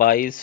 22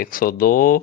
102،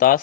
10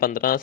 15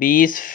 20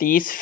30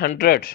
100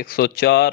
104،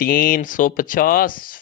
350